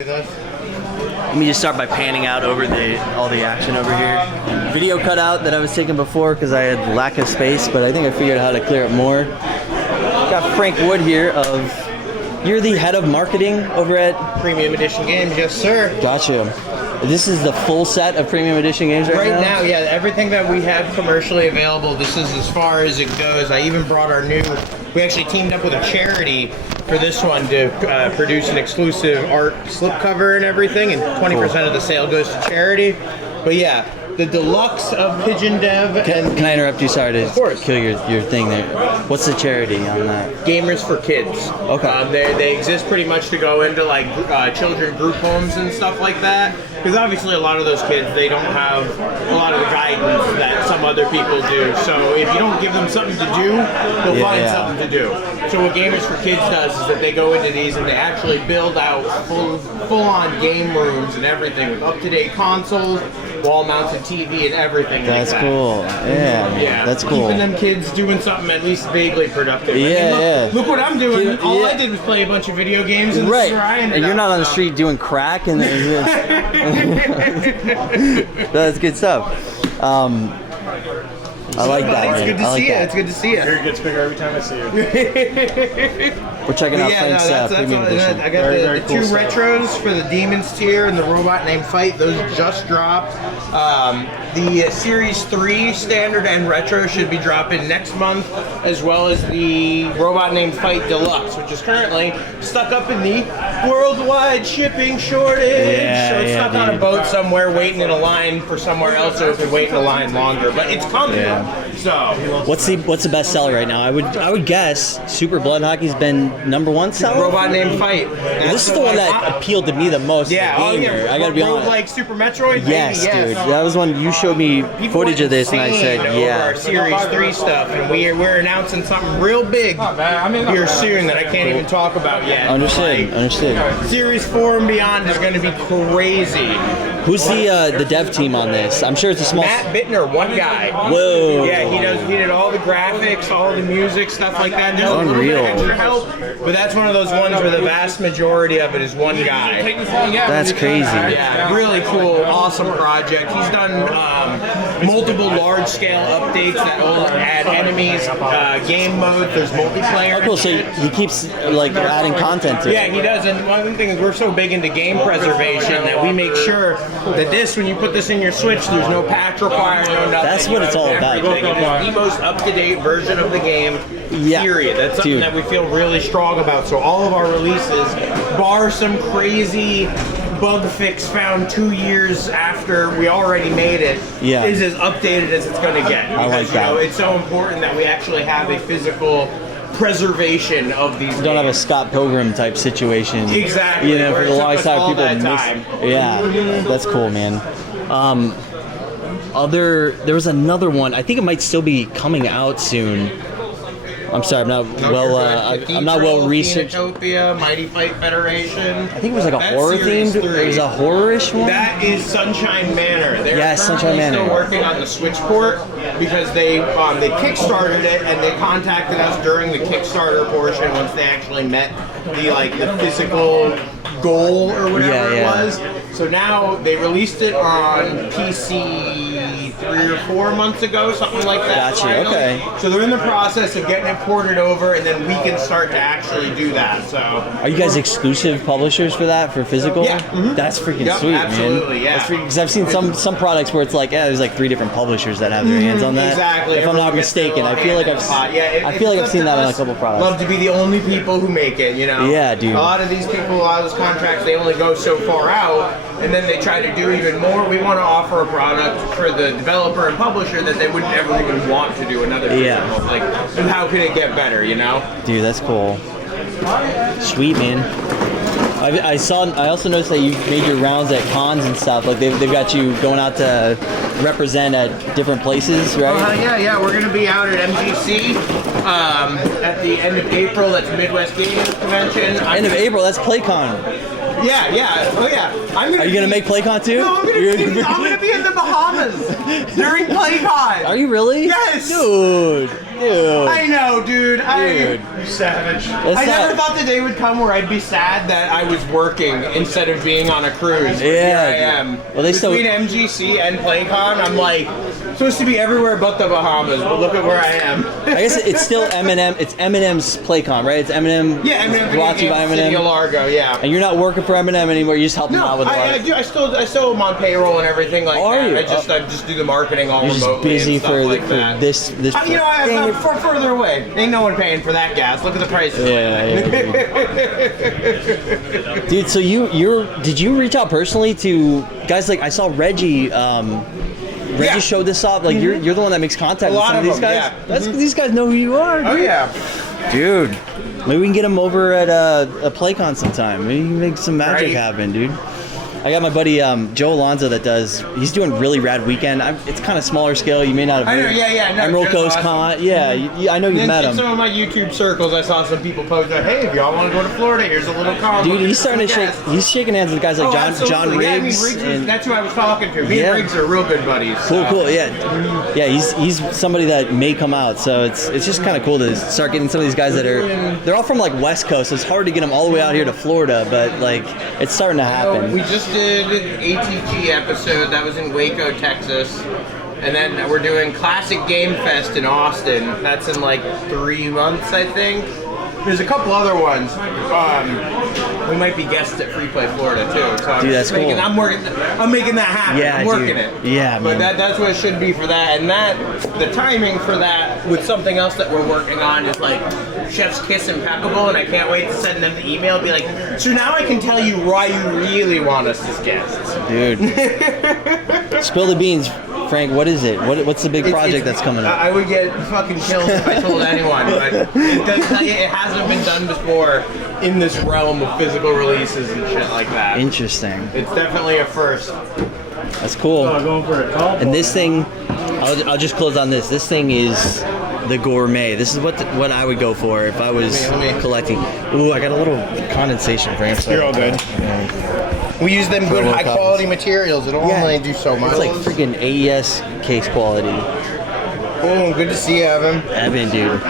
Let me just start by panning out over all the action over here. Video cutout that I was taking before because I had lack of space, but I think I figured out how to clear it more. Got Frank Wood here you're the head of marketing over at Premium Edition Games, yes sir. Gotcha. This is the full set of Premium Edition games right now? Right now, yeah, everything that we have commercially available, this is as far as it goes. I even brought we actually teamed up with a charity for this one to produce an exclusive art slipcover and everything, and 20% of the sale goes to charity. But yeah, the deluxe of Pigeon Dev. Can I interrupt you? Sorry to kill your thing there. What's the charity on that? Gamers for Kids. Okay. They exist pretty much to go into like children group homes and stuff like that. Because obviously a lot of those kids, they don't have a lot of the guidance that some other people do. So if you don't give them something to do, they'll find something to do. So what Gamers for Kids does is that they go into these and they actually build out full-on game rooms and everything with up-to-date consoles, wall-mounted TV and everything. That's like that. Cool. Yeah, that's cool. Keeping them kids doing something at least vaguely productive. Yeah, look what I'm doing. All I did was play a bunch of video games, and this is where I ended and you're up, not on the street doing crack, and that's good stuff. I like that. It's good to see you. It's good to see you. It gets bigger every time I see you. We're checking out Frank's Premium Edition. I got the two retros for the Demons tier and the Robot Named Fight. Those just dropped. The Series 3 standard and retro should be dropping next month, as well as the Robot Named Fight Deluxe, which is currently stuck up in the worldwide shipping shortage. So it's stuck on a boat somewhere, waiting in a line for somewhere else, so it could wait in a line longer. But it's coming. So what's the best seller right now? I would guess Super Blood Hockey's been #1 seller. Robot Named Fight. This is the one that appealed to me the most. Yeah, as a gamer. I gotta be honest. Like Super Metroid. Yes, dude. That was when you showed me footage of this, and I said, "Yeah." Our Series 3 stuff, and we're announcing something real big here soon that I can't even talk about yet. Understood. Series 4 and beyond is going to be crazy. Who's the dev team on this? I'm sure it's a small. Matt Bittner, one guy. Whoa. Yeah, he did all the graphics, all the music, stuff like that. There's a little bit of extra help, but that's one of those ones where the vast majority of it is one guy. That's crazy. Yeah, really cool, awesome project. He's done multiple large-scale updates that will add enemies, game mode. There's multiplayer. Oh, cool. So he keeps like adding content to it. Yeah, he does. And one thing is we're so big into game preservation that we make sure that when you put this in your Switch, there's no patch required, no nothing. That's what it's all about. It is the most up-to-date version of the game, period. That's something that we feel really strong about. So all of our releases, bar some crazy bug fix found 2 years after we already made it, is as updated as it's going to get. Because, I like that. You know, it's so important that we actually have a physical preservation of these. Don't have a Scott Pilgrim type situation. Exactly. You know, for the longest time people that's cool, man. There was another one. I think it might still be coming out soon. I'm sorry, I'm not well researched. Utopia, Mighty Fight Federation. I think it was like a horror themed. It was a horror-ish one. That is Sunshine Manor. They're Sunshine Manor. Still working on the Switch port because they kickstarted it and they contacted us during the Kickstarter portion once they actually met the physical goal or whatever it was. So now they released it on PC 3 or 4 months ago, something like that. Gotcha. Finally. Okay. So they're in the process of getting it ported over, and then we can start to actually do that. So. Are you guys exclusive publishers for that, for physical? Yeah. Mm-hmm. That's freaking sweet, absolutely, man. Yeah. Because I've seen some products where it's like, there's like 3 different publishers that have their hands on that. Exactly. If I'm not mistaken, I feel like I've seen that on a couple products. Love to be the only people who make it, you know. Yeah, dude. A lot of these people, a lot of those contracts, they only go so far out, and then they try to do even more. We want to offer a product for the developer and publisher that they wouldn't ever even want to do another physical. Like, and how can it get better, you know? Dude, that's cool. Sweet, man. I also noticed that you made your rounds at cons and stuff. Like they've got you going out to represent at different places, right? Yeah. We're gonna be out at MGC at the end of April. That's Midwest Gaming Convention. End of April. That's PlayCon. Yeah. Oh yeah. Are you gonna make PlayCon too? No, I'm gonna be in the Bahamas during PlayCon. Are you really? Yes. Dude. Dude. I know, dude. Dude. You savage. That's I never not- thought the day would come where I'd be sad that I was working instead of being on a cruise. But Yeah, here I dude. am. Well, they still- Between MGC and PlayCon, I'm like supposed to be everywhere but the Bahamas. But look at where I am. I guess it's still Eminem. It's Eminem's PlayCon, right? It's Eminem. Yeah, Eminem. Brought to you by City of Eminem. Largo. Yeah. And you're not working for Eminem anymore. You just help him No, out with the I art. do. I still am on payroll and everything like Are that. you? I just do the marketing all You're just remotely busy and stuff for like for that. this. You know, I'm Dang it. further away. Ain't no one paying for that gas. Look at the prices. Yeah, dude. So did you reach out personally to guys like I saw Reggie? Reggie Yeah. showed this off. Like you're the one that makes contact with lot some of of these them, guys. yeah. That's these guys know who you are, Oh yeah. dude. Maybe we can get him over at a PlayCon sometime. Maybe we can make some magic Right. happen, dude. I got my buddy Joe Alonzo that he's doing really rad weekend. It's kind of smaller scale. You may not have I know, heard. yeah, no, Emerald Joe's Coast awesome. Con. Yeah, I know you In met some him. of my YouTube circles, I saw some people post like, "Hey, if y'all want to go to Florida, here's a little combo." Dude, he's starting to shake. Yes. He's shaking hands with guys like Oh, John absolutely. Yeah, I mean, Riggs. Riggs that's who I was talking to. Me Yeah. and Riggs are real good buddies. Cool, so. cool, yeah, He's somebody that may come out, so it's just kind of cool to start getting some of these guys that they're all from like West Coast, so it's hard to get them all the way out here to Florida, but like it's starting to So happen. we just did ATG episode that was in Waco, Texas. And then we're doing Classic Game Fest in Austin. That's in like 3 months, I think. There's a couple other ones. We might be guests at Free Play Florida too. So I'm Dude, just that's cool. I'm making that happen. Yeah, I'm working dude. it. Yeah, But man. that's what it should be for that. And the timing for that with something else that we're working on is like Chef's Kiss Impeccable, and I can't wait to send them the email. Be like, so now I can tell you why you really want us as guests. Dude, spill the beans, Frank. What is it? What's the big project that's coming up? I would get fucking killed if I told anyone, but it hasn't been done before in this realm of physical releases and shit like that. Interesting. It's definitely a first. That's cool. Going for a call. And this thing, I'll just close on this. This thing is the gourmet. This is what I would go for if I was Let me- collecting. Ooh, I got a little condensation, Frank. So- You're all good. We use them good, Little high copies. quality materials. It'll Yeah. only do so much. It's like freaking AES case quality. Boom, good to see you, Evan. Evan, dude.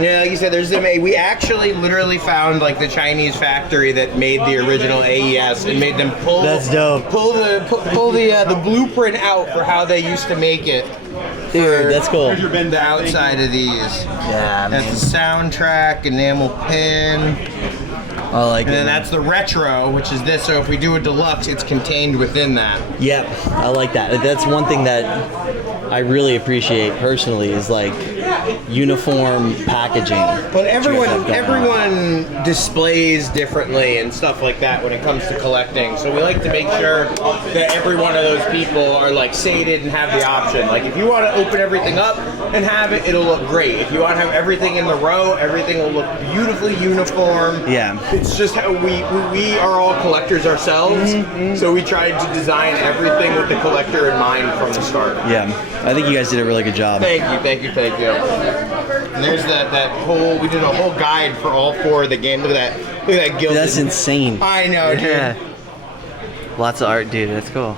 Yeah, like you said, there's them. We actually literally found like the Chinese factory that made the original AES and made them pull. That's dope. Pull the blueprint out for how they used to make it. Dude, that's cool. The outside of these. Yeah, man. That's the soundtrack, enamel pin, I like and it. then man. that's the retro, which is this. So if we do a deluxe, it's contained within that. Yep, I like that. That's one thing that I really appreciate personally is like uniform packaging. But everyone That you guys have going on. everyone displays differently and stuff like that when it comes to collecting. So we like to make sure that every one of those people are like sated and have the option. Like if you want to open everything up and have it, it'll look great. If you want to have everything in the row, everything will look beautifully uniform. Yeah. It's just how we are all collectors ourselves. So we tried to design everything with the collector in mind from the start. Yeah, I think you guys did a really good job. Thank you. And there's that whole, we did a whole guide for all 4 of the game. Look at that gilded. That's insane. I know, dude. Lots of art, dude. That's cool.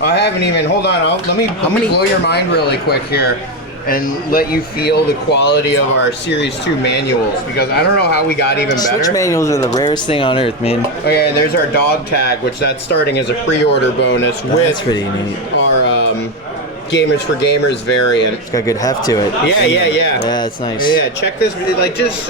I haven't even, hold on, let me blow your mind really quick here and let you feel the quality of our Series 2 manuals, because I don't know how we got even better. Switch manuals are the rarest thing on earth, man. Okay, there's our dog tag, which that's starting as a pre-order bonus That's with pretty neat. our Gamers for Gamers variant. It's got good heft to it. Yeah. Yeah, it's nice. Yeah, check this. Like, just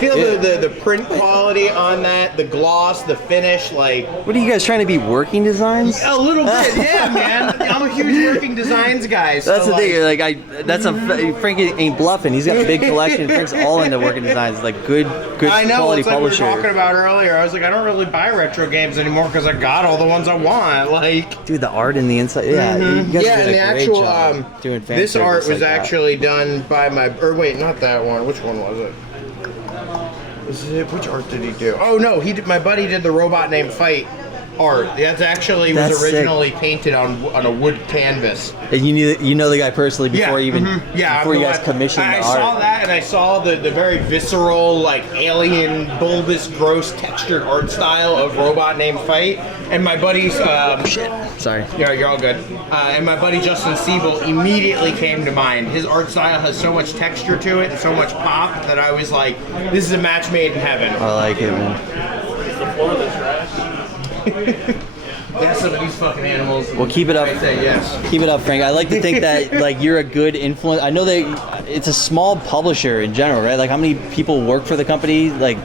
feel the print quality on that, the gloss, the finish. Like What are you guys trying to be working designs? a little bit, yeah, man. I'm a huge working designs guy. So That's the thing. Frank ain't bluffing. He's got a big collection. Frank's all into working designs. Like good I know. quality It's like publisher. we were talking about earlier. I was like, I don't really buy retro games anymore because I got all the ones I want. Like. Dude, the art in the inside. Yeah, you guys Yeah, did and a the great actual job doing fan this art service was like that. actually done by wait, not that one. Which one was it? Which art did he do? Oh no, my buddy did the Robot Named Fight art. That actually was That's sick. originally painted on a wood canvas. And you know the guy personally before you even before you guys commissioned the I art. saw that, and I saw the very visceral, like alien, bulbous, gross, textured art style of Robot Named Fight. And my buddy's Sorry. yeah, you're all good. And my buddy Justin Siebel immediately came to mind. His art style has so much texture to it and so much pop that I was like, this is a match made in heaven. I like it, man. Yeah, some of these fucking animals. Well, keep it up. I say yes. Keep it up, Frank. I like to think that like you're a good influence. I know that it's a small publisher in general, right? Like how many people work for the company? Like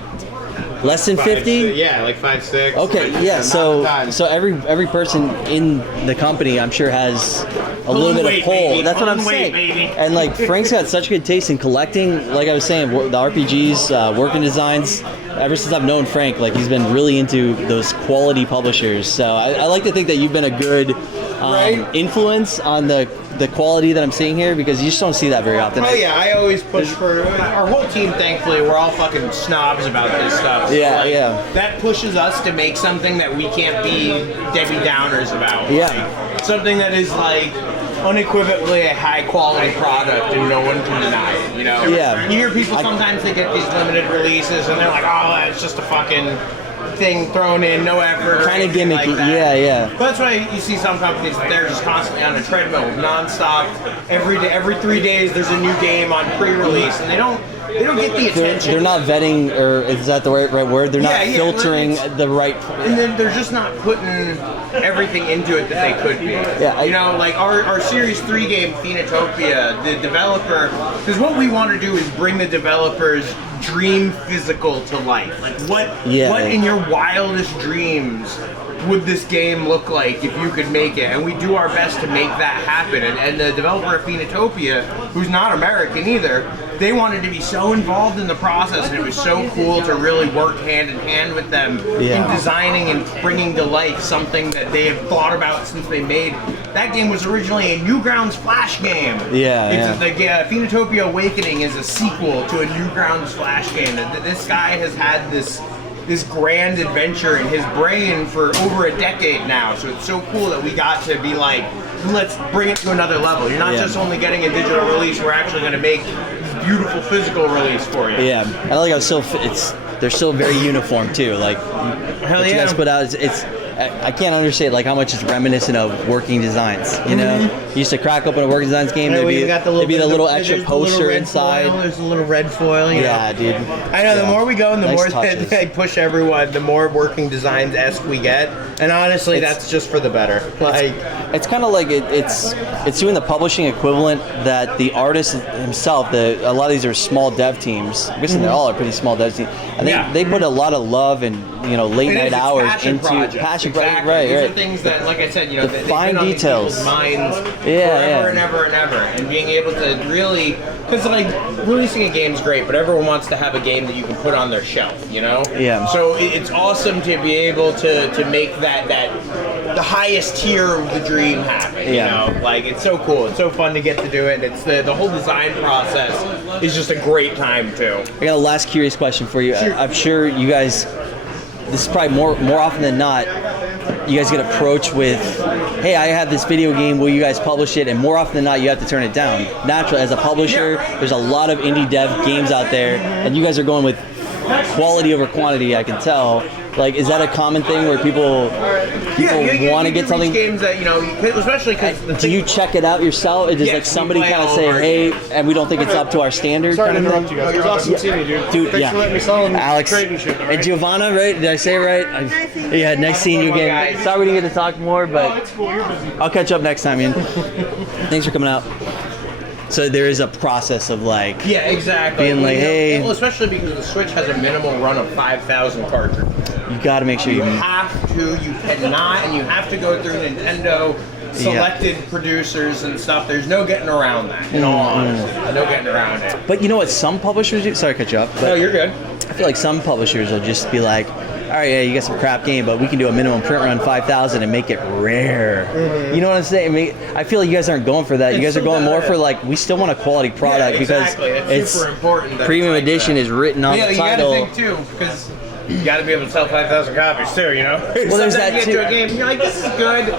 less than 50? Yeah, like 5, 6. Okay, yeah. So every person in the company, I'm sure, has a little bit of pull. Baby. That's what I'm saying. And like Frank's got such good taste in collecting. Like I was saying, the RPGs, working designs. Ever since I've known Frank, like he's been really into those quality publishers. So I like to think that you've been a good influence on the quality that I'm seeing here, because you just don't see that very often. Oh yeah, I always push for our whole team. Thankfully, we're all fucking snobs about this stuff. So, Yeah, like, yeah. That pushes us to make something that we can't be Debbie Downers about. Yeah. Like, something that is like unequivocally a high quality product and no one can deny it. You know. Yeah. You hear people sometimes they get these limited releases and they're like, oh, that's just a fucking thing thrown in, no effort. Kind of anything gimmicky. like that. Yeah. But that's why you see some companies, they're just constantly on a treadmill, nonstop. Every day, every 3 days, there's a new game on pre-release, and they don't get the attention. They're not vetting, or is that the right word? They're not filtering the right. And then they're just not putting everything into it that they could be. Yeah, you know, like our Series 3 game, Phoenotopia, the developer, because what we want to do is bring the developers' dream physical to life. Like what in your wildest dreams would this game look like if you could make it? And we do our best to make that happen. And the developer of Phoenotopia, who's not American either, they wanted to be so involved in the process, and it was so cool to really work hand in hand with them in designing and bringing to life something that they have thought about since they made. That game was originally a Newgrounds Flash game. Phoenotopia Awakening is a sequel to a Newgrounds Flash game. This guy has had this grand adventure in his brain for over a decade now, so it's so cool that we got to be like, let's bring it to another level. You're not just only getting a digital release, we're actually going to make this beautiful physical release for you. Yeah, I like how they're still very uniform too. Like what you guys put out, I can't understate like how much it's reminiscent of working designs. You know, you used to crack open a working designs game. There'd be the little extra poster inside. There's a little red foil. Yeah, dude. I know. The more we go, and the more touches. they push everyone, the more working designs-esque we get. And honestly, that's just for the better. Like, it's kind of like it's doing the publishing equivalent that the artist himself. A lot of these are small dev teams. I'm guessing they all are pretty small dev teams. And they put a lot of love and late night hours into passion. Exactly. Right. These are things that, like I said, the fine details, minds forever and ever and ever, and being able to really, because like releasing a game is great, but everyone wants to have a game that you can put on their shelf, you know? Yeah. So it's awesome to be able to make that the highest tier of the dream happen. You know, like it's so cool. It's so fun to get to do it. It's the whole design process is just a great time too. I got a last curious question for you. Sure. I'm sure you guys. This is probably more often than not. You guys get approached with, hey, I have this video game, will you guys publish it? And more often than not, you have to turn it down. Naturally, as a publisher, there's a lot of indie dev games out there, and you guys are going with quality over quantity, I can tell. Like, is that a common thing where people want to get something? Games that, especially because... Do you check it out yourself? Does like somebody kind of say, hey, and we don't think it's up to our standard? Sorry to interrupt you guys. It was awesome seeing you, dude. Thanks for letting me sell them. Alex trading shit, and Giovanna, right? Did I say it right? Nice seeing you again. Sorry we didn't get to talk more, but it's cool. You're busy. I'll catch up next time, man. Thanks for coming out. So there is a process of like... Yeah, exactly. Being like, hey... Well, especially because the Switch has a minimal run of 5,000 cartridges. You got to make sure you cannot, and you have to go through Nintendo selected producers and stuff. There's no getting around that, in all honesty. No getting around it. But you know what some publishers do? Sorry to cut you up. No, you're good. I feel like some publishers will just be like, all right, yeah, you got some crap game, but we can do a minimum print run 5,000 and make it rare. You know what I'm saying? I feel like you guys aren't going for that. You guys are going more for like, we still want a quality product because it's super important. Premium edition is written on the title. You got to think too, because you got to be able to sell 5,000 copies too, you know? Well, there's that you get too. to a game, you're like, this is good,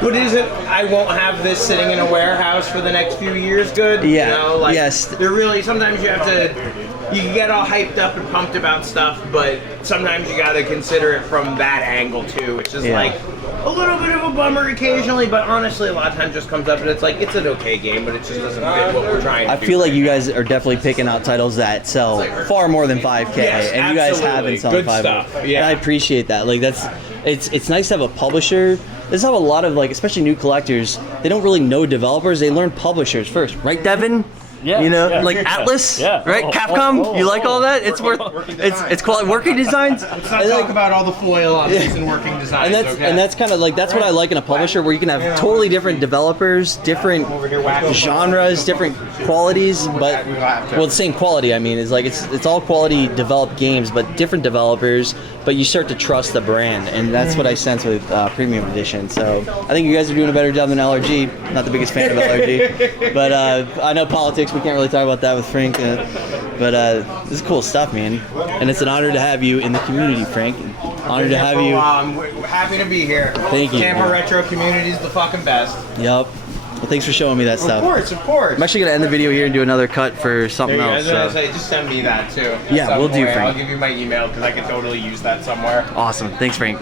but isn't, I won't have this sitting in a warehouse for the next few years good? Yeah, You know, like, yes. they're really, sometimes you have to, you can get all hyped up and pumped about stuff, but sometimes you got to consider it from that angle too, which is Yeah. like a little bit of a bummer occasionally, but honestly, a lot of times just comes up and it's like, it's an okay game, but it just doesn't fit what we're trying to I do. feel like you guys are definitely picking out titles that sell far more than 5K, Yes, and you guys absolutely. haven't sold Good 5K. stuff, yeah. And I appreciate that. Like it's nice to have a publisher. This is how a lot of, like, especially new collectors, they don't really know developers. They learn publishers first, right, Devin? Yeah, You know, yeah. like Atlas, Yeah. right? Oh, Capcom, oh, you like all that? It's Working it's called working designs. Let's not talk about all the foil on this and working designs, And that's kind of like, that's what I like in a publisher, where you can have totally different developers, different genres, different qualities, but well, the same quality. I mean, is like it's all quality developed games, but different developers. But you start to trust the brand, and that's what I sense with Premium Edition. So I think you guys are doing a better job than LRG. Not the biggest fan of LRG, but I know politics. We can't really talk about that with Frank. But this is cool stuff, man. And it's an honor to have you in the community, Frank. Honor to have you. We're happy to be here. Thank you. Tampa Retro community is the fucking best. Yup. Well, thanks for showing me that stuff. Of course. I'm actually gonna end the video here and do another cut for something There you else. guys are So. gonna say, just send me that too. Yeah, Some we'll do, way. Frank. I'll give you my email because I can totally use that somewhere. Awesome. Thanks, Frank.